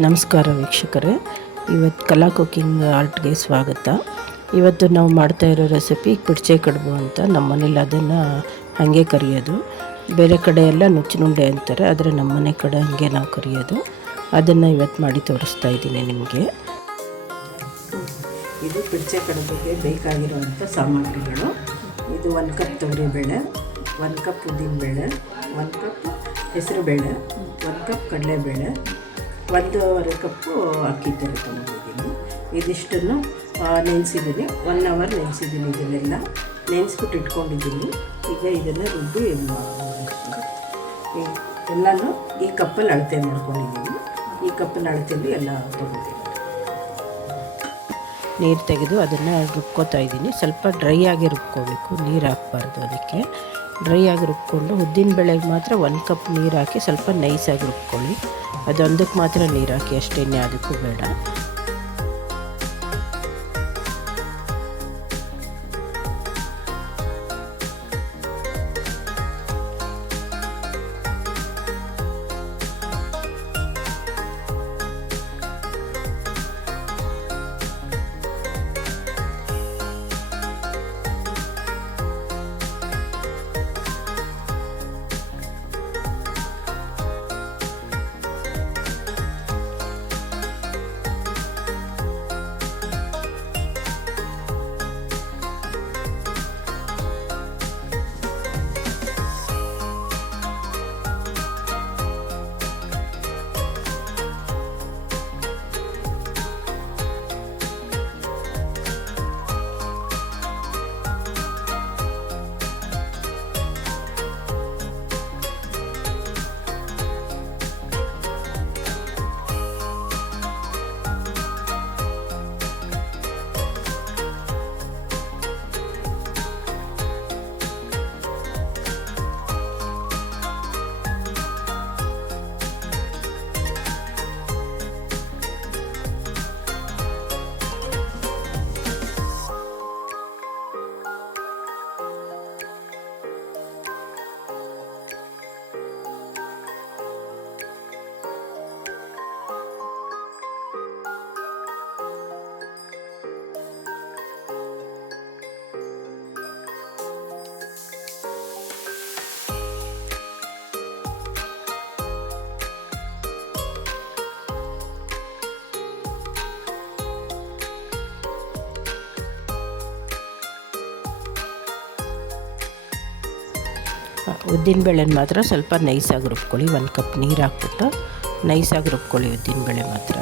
ನಮಸ್ಕಾರ ವೀಕ್ಷಕರೇ, ಇವತ್ತು ಕಲಾ ಕುಕ್ಕಿಂಗ್ ಆರ್ಟ್ಗೆ ಸ್ವಾಗತ. ಇವತ್ತು ನಾವು ಮಾಡ್ತಾ ಇರೋ ರೆಸಿಪಿ ಪಿಡ್ಚೆ ಕಡುಬು ಅಂತ. ನಮ್ಮ ಮನೇಲಿ ಅದನ್ನು ಹಾಗೆ ಕರಿಯೋದು. ಬೇರೆ ಕಡೆ ಎಲ್ಲ ನುಚ್ಚಿನುಂಡೆ ಅಂತಾರೆ, ಆದರೆ ನಮ್ಮ ಮನೆ ಕಡೆ ಹಾಗೆ ನಾವು ಕರಿಯೋದು. ಅದನ್ನು ಇವತ್ತು ಮಾಡಿ ತೋರಿಸ್ತಾ ಇದ್ದೀನಿ ನಿಮಗೆ. ಇದು ಪಿಡ್ಚೆ ಕಡುಬಿಗೆ ಬೇಕಾಗಿರುವಂಥ ಸಾಮಗ್ರಿಗಳು. ಇದು 1 ಕಪ್ ತೊಗರಿಬೇಳೆ, 1 ಕಪ್ ಉದ್ದಿನಬೇಳೆ, 1 ಕಪ್ ಹೆಸರುಬೇಳೆ, 1 ಕಪ್ ಕಡಲೆಬೇಳೆ, 1.5 ಕಪ್ಪು ಅಕ್ಕಿ ತೊಗೊಂಡಿದ್ದೀನಿ. ಇದಿಷ್ಟನ್ನು ನೆನೆಸಿದ್ದೀನಿ, 1 ಅವರ್ ನೆನೆಸಿದ್ದೀನಿ. ಇದನ್ನೆಲ್ಲ ನೆನೆಸ್ಬಿಟ್ಟು ಇಟ್ಕೊಂಡಿದ್ದೀನಿ. ಈಗ ಇದನ್ನು ರುಬ್ಬಿ ಎಲ್ಲನೂ ಈ ಕಪ್ಪಲ್ಲಿ ಅಳತೆ ಮಾಡ್ಕೊಂಡಿದ್ದೀನಿ. ಈ ಕಪ್ಪಲ್ಲಿ ಅಳತೆಯಲ್ಲಿ ಎಲ್ಲ ತೊಗೊಂಡಿದ್ದೀನಿ. ನೀರು ತೆಗೆದು ಅದನ್ನು ರುಬ್ಕೋತಾ ಇದ್ದೀನಿ. ಸ್ವಲ್ಪ ಡ್ರೈ ಆಗಿ ರುಬ್ಕೋಬೇಕು, ನೀರು ಹಾಕಬಾರ್ದು. ಅದಕ್ಕೆ ಡ್ರೈ ಆಗಿ ರುಬ್ಕೊಂಡು ಉದ್ದಿನಬೇಳೆಗೆ ಮಾತ್ರ 1 ಕಪ್ ನೀರು ಹಾಕಿ ಸ್ವಲ್ಪ ನೈಸಾಗಿ ರುಬ್ಕೊಳ್ಳಿ. ಅದೊಂದಕ್ಕೆ ಮಾತ್ರ ನೀರು ಹಾಕಿ ಅಷ್ಟೇ, ಅದಕ್ಕೂ ಬೇಡ. ಉದ್ದಿನಬೇಳೆನ ಮಾತ್ರ ಸ್ವಲ್ಪ ನೈಸಾಗಿ ರುಬ್ಕೊಳ್ಳಿ. 1 ಕಪ್ ನೀರು ಹಾಕ್ಬಿಟ್ಟು ನೈಸಾಗಿ ರುಬ್ಕೊಳ್ಳಿ ಉದ್ದಿನಬೇಳೆ ಮಾತ್ರ.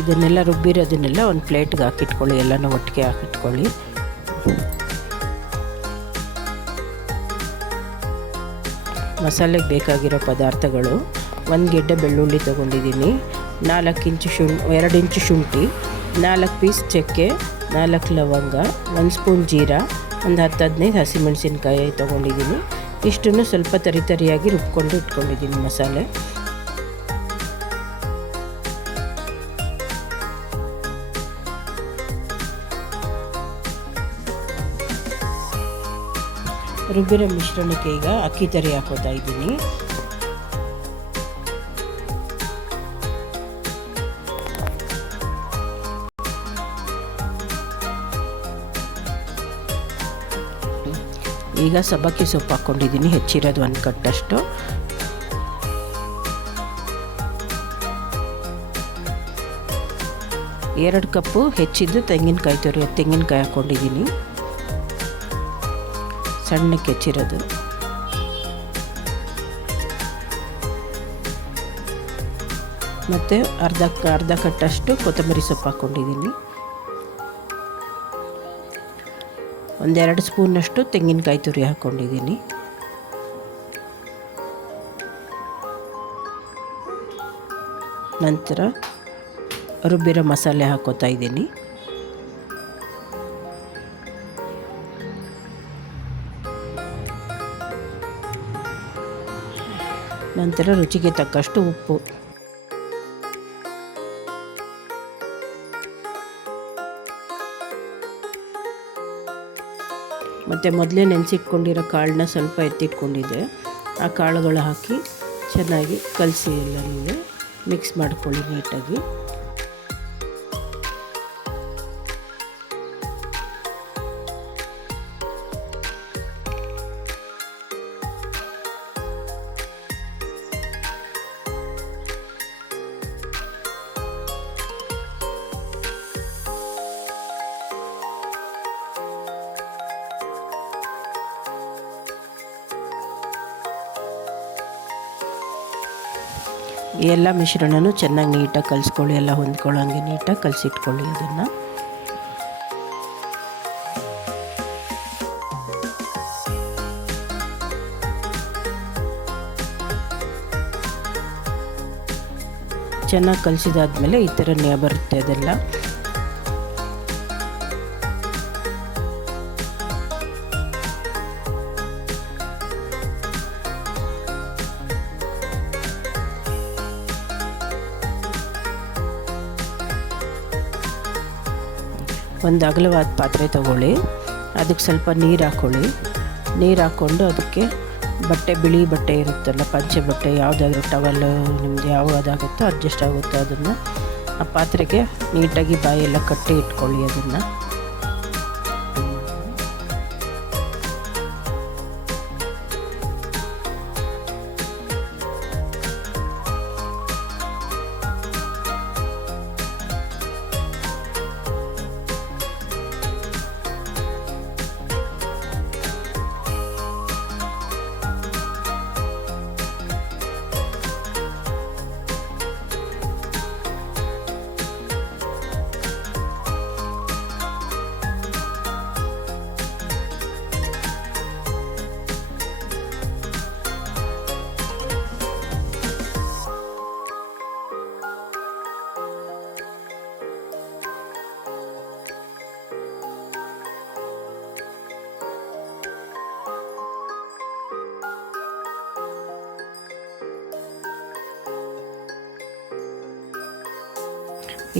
ಇದನ್ನೆಲ್ಲ ರುಬ್ಬಿರೋದನ್ನೆಲ್ಲ ಒಂದು ಪ್ಲೇಟ್ಗೆ ಹಾಕಿಟ್ಕೊಳ್ಳಿ. ಎಲ್ಲನೂ ಒಟ್ಟಿಗೆ ಹಾಕಿಟ್ಕೊಳ್ಳಿ. ಮಸಾಲೆಗೆ ಬೇಕಾಗಿರೋ ಪದಾರ್ಥಗಳು: 1 ಗೆಡ್ಡೆ ಬೆಳ್ಳುಳ್ಳಿ ತೊಗೊಂಡಿದ್ದೀನಿ, 2 ಇಂಚು ಶುಂಠಿ, 4 ಪೀಸ್ ಚಕ್ಕೆ, 4 ಲವಂಗ, 1 ಸ್ಪೂನ್ ಜೀರಾ, ಒಂದು 10-15 ಹಸಿಮೆಣಸಿನ್ಕಾಯಿ ತೊಗೊಂಡಿದ್ದೀನಿ. ಇಷ್ಟನ್ನು ಸ್ವಲ್ಪ ತರಿಯಾಗಿ ರುಬ್ಕೊಂಡು ಇಟ್ಕೊಂಡಿದ್ದೀನಿ ಮಸಾಲೆ. ರುಬ್ಬಿರೋ ಮಿಶ್ರಣಕ್ಕೆ ಈಗ ಅಕ್ಕಿ ತರಿ ಹಾಕೋತಾ ಇದ್ದೀನಿ. ಈಗ ಸಬ್ಬಕ್ಕಿ ಸೊಪ್ಪು ಹಾಕ್ಕೊಂಡಿದ್ದೀನಿ, ಹೆಚ್ಚಿರೋದು 1 ಕಟ್ಟಷ್ಟು. ಎರಡು ಕಪ್ಪು ಹೆಚ್ಚಿದ್ದು ತೆಂಗಿನಕಾಯಿ ಹಾಕ್ಕೊಂಡಿದ್ದೀನಿ, ಸಣ್ಣಕ್ಕೆ ಹೆಚ್ಚಿರೋದು. ಮತ್ತು ಅರ್ಧ ಕಟ್ಟಷ್ಟು ಕೊತ್ತಂಬರಿ ಸೊಪ್ಪು ಹಾಕ್ಕೊಂಡಿದ್ದೀನಿ. 1-2 ಸ್ಪೂನಷ್ಟು ತೆಂಗಿನಕಾಯಿ ತುರಿ ಹಾಕ್ಕೊಂಡಿದ್ದೀನಿ. ನಂತರ ರುಬ್ಬಿರೋ ಮಸಾಲೆ ಹಾಕೋತಾ ಇದ್ದೀನಿ. ನಂತರ ರುಚಿಗೆ ತಕ್ಕಷ್ಟು ಉಪ್ಪು. ಮತ್ತು ಮೊದಲೇ ನೆನೆಸಿಟ್ಕೊಂಡಿರೋ ಕಾಳನ್ನ ಸ್ವಲ್ಪ ಎತ್ತಿಟ್ಕೊಂಡಿದ್ದೆ. ಆ ಕಾಳುಗಳು ಹಾಕಿ ಚೆನ್ನಾಗಿ ಕಲಸಿ ಎಲ್ಲನೂ ಮಿಕ್ಸ್ ಮಾಡ್ಕೊಳ್ಳಿ ನೀಟಾಗಿ. ಎಲ್ಲ ಮಿಶ್ರಣನೂ ಚೆನ್ನಾಗಿ ನೀಟಾಗಿ ಕಲಿಸ್ಕೊಳ್ಳಿ, ಎಲ್ಲ ಹೊಂದ್ಕೊಳ್ಳೋಂಗೆ ನೀಟಾಗಿ ಕಲಸಿಟ್ಕೊಳ್ಳಿ ಅದನ್ನು. ಚೆನ್ನಾಗಿ ಕಲಿಸಿದಾದ್ಮೇಲೆ ಈ ಥರ ಬರುತ್ತೆ ಅದೆಲ್ಲ. ಒಂದು ಅಗಲವಾದ ಪಾತ್ರೆ ತಗೊಳ್ಳಿ, ಅದಕ್ಕೆ ಸ್ವಲ್ಪ ನೀರು ಹಾಕ್ಕೊಳ್ಳಿ. ನೀರು ಹಾಕ್ಕೊಂಡು ಅದಕ್ಕೆ ಬಿಳಿ ಬಟ್ಟೆ ಇರುತ್ತಲ್ಲ, ಪಂಚೆ ಬಟ್ಟೆ, ಯಾವುದಾದ್ರೂ ಟವಲ್ಲು ನಿಮ್ಮದು ಯಾವುದಾಗುತ್ತೋ ಅಡ್ಜಸ್ಟ್ ಆಗುತ್ತೋ ಅದನ್ನು ಆ ಪಾತ್ರೆಗೆ ನೀಟಾಗಿ ಬಾಯೆಲ್ಲ ಕಟ್ಟಿ ಇಟ್ಕೊಳ್ಳಿ ಅದನ್ನು.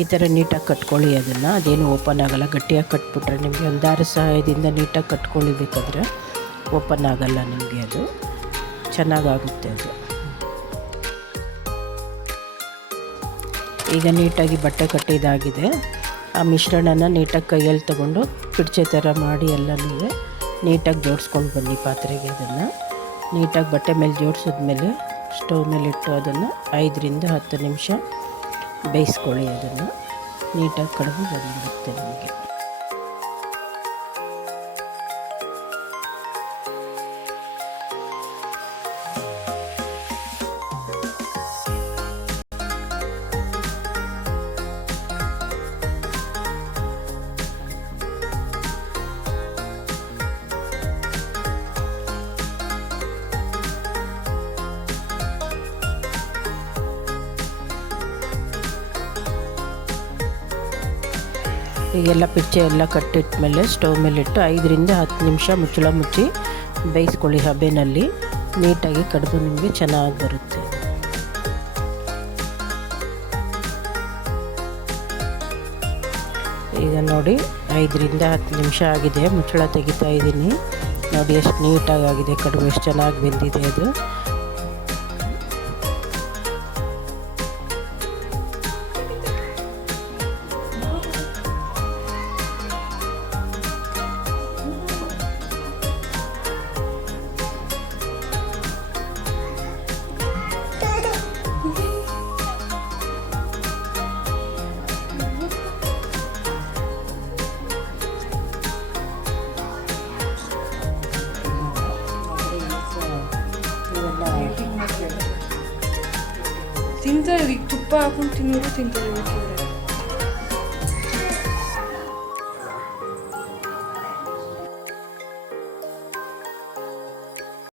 ಈ ಥರ ನೀಟಾಗಿ ಕಟ್ಕೊಳ್ಳಿ ಅದನ್ನು. ಅದೇನು ಓಪನ್ ಆಗೋಲ್ಲ, ಗಟ್ಟಿಯಾಗಿ ಕಟ್ಬಿಟ್ರೆ ನಿಮಗೆ ಒಂದು ದಾರ ಸಹಾಯದಿಂದ ನೀಟಾಗಿ ಕಟ್ಕೊಳ್ಳಿಬೇಕಾದ್ರೆ ಓಪನ್ ಆಗೋಲ್ಲ ನಿಮಗೆ, ಅದು ಚೆನ್ನಾಗಾಗುತ್ತೆ ಅದು. ಈಗ ನೀಟಾಗಿ ಬಟ್ಟೆ ಕಟ್ಟಿದಾಗಿದೆ. ಆ ಮಿಶ್ರಣನ ನೀಟಾಗಿ ಕೈಯಲ್ಲಿ ತೊಗೊಂಡು ಪಿಡ್ಚೆ ಥರ ಮಾಡಿ ಎಲ್ಲನೂ ನೀಟಾಗಿ ಜೋಡಿಸ್ಕೊಂಡು ಬನ್ನಿ ಪಾತ್ರೆಗೆ. ಅದನ್ನು ನೀಟಾಗಿ ಬಟ್ಟೆ ಮೇಲೆ ಜೋಡಿಸಿದ್ಮೇಲೆ ಸ್ಟವ್ ಮೇಲಿಟ್ಟು ಅದನ್ನು 5ರಿಂದ 10 ನಿಮಿಷ ಬೇಯಿಸ್ಕೊಳ್ಳಿ. ಅದನ್ನು ನೀಟಾಗಿ ಕಡುಬು ಬಂದಿರುತ್ತೆ ನಿಮಗೆ. ಈಗೆಲ್ಲ ಪಿಚ್ಚೆ ಎಲ್ಲ ಕಟ್ಟಿಟ್ಮೇಲೆ ಸ್ಟವ್ ಮೇಲಿಟ್ಟು 5ರಿಂದ 10 ನಿಮಿಷ ಮುಚ್ಚಳ ಮುಚ್ಚಿ ಬೇಯಿಸ್ಕೊಳ್ಳಿ ಹಬೆನಲ್ಲಿ. ನೀಟಾಗಿ ಕಡುಬು ನಿಮಗೆ ಚೆನ್ನಾಗಿ ಬರುತ್ತೆ. ಈಗ ನೋಡಿ 5ರಿಂದ 10 ನಿಮಿಷ ಆಗಿದೆ, ಮುಚ್ಚಳ ತೆಗಿತಾ ಇದ್ದೀನಿ. ನೋಡಿ ಎಷ್ಟು ನೀಟಾಗಿ ಆಗಿದೆ ಕಡುಬು, ಎಷ್ಟು ಚೆನ್ನಾಗಿ ಬೆಂದಿದೆ ಅದು. ತಿಂತಾರೆ, ಈಗ ತುಪ್ಪ ಹಾಕೊಂಡು ತಿನ್ನೋರು ತಿಂತಾರೆ ಬೇಕಿದ್ರೆ.